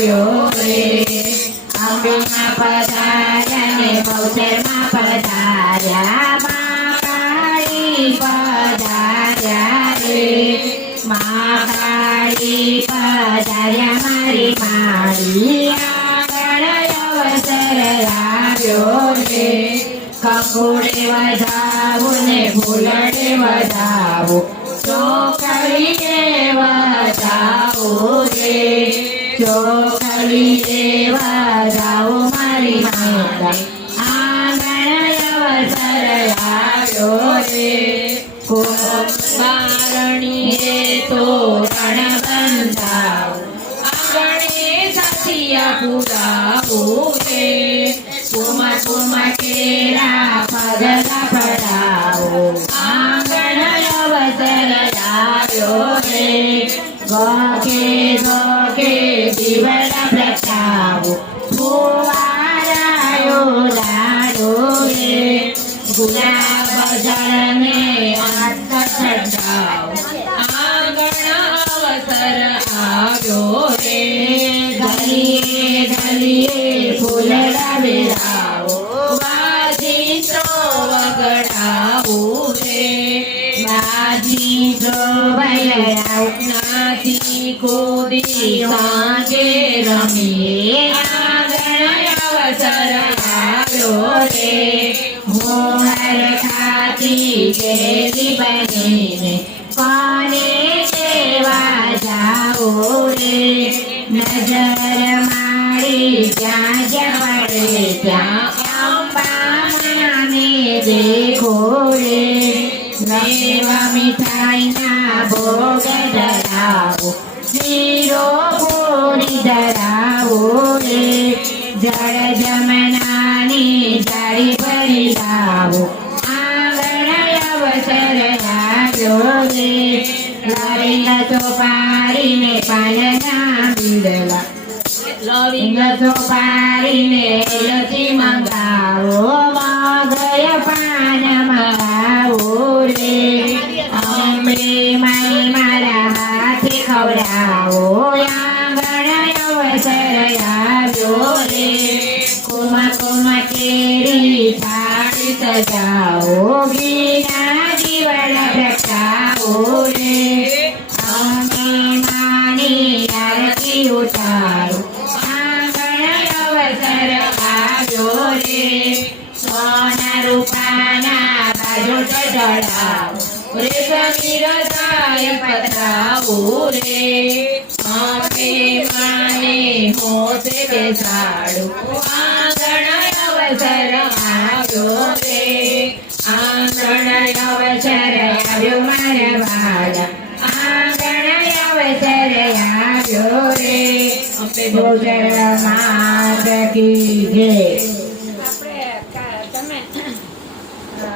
આવ્યો રે અંબેમાં પધાર્યા ને પધાર્યા રે મા કાળી પધાર્યા મારી માળી આગળ અવસર આવ્યો ને ફૂલડે વધાવું ચોકડીએ વધાવું રે ચોકડીએ વધાવું મારી માતા આંગણ અવસર આવ્યો રે બારણીએ તોરણ બંધાવું આંગણે સાથિયા પુરાવું રે કુમા કુમા કેરા પગલા પડાવો આંગણ અવસર આવ્યો રે ગોકે ગોકે દીવડા પ્રગટાવો ફુવારાયો લાડો રે ગુલાબ જળને અંત ચડાવો આંગણ અવસર આવ્યો રે વાજીત્રો વગડાવો રે વાજીત્રો વગડાવો खोदी ಸಾಗೆ रमी ಅವಸರೋರೆ ಮೋಹರ ಖಾತಿ ಜೇರಿ ಬನೆ ಪಾಲೆ ಸೇವಾ रे नज़र मारी जा बड़े जा देखो रे रमेवा मिठाई ना भोग धराओ શીરો પૂરી ધરાવો રે જળ જમનાની જાળી ભરી લાવો. આંગણ અવસર આવ્યો રે લવિંગ તો પારીને પાલના બીડલા લવિંગ તો પાડીને લસી મંગાવો. મગય પાન મંગાવો રે અંબે जोरे, कुमा कुमा केरी फाड़ित जाओगी नारी बड़ा बचाओ रे हमने नानी आरती उतारो, आँगन अवसर आयो रे सोना रूपाना बाजू चढ़ाओ रे समीरा काय बताओ रे मापे माने होते के झाड़ू आंगण अवसर आयो रे आंगण अवसर आयो मारे वाला आंगण अवसर आयो रे अपने भोजन माता की जय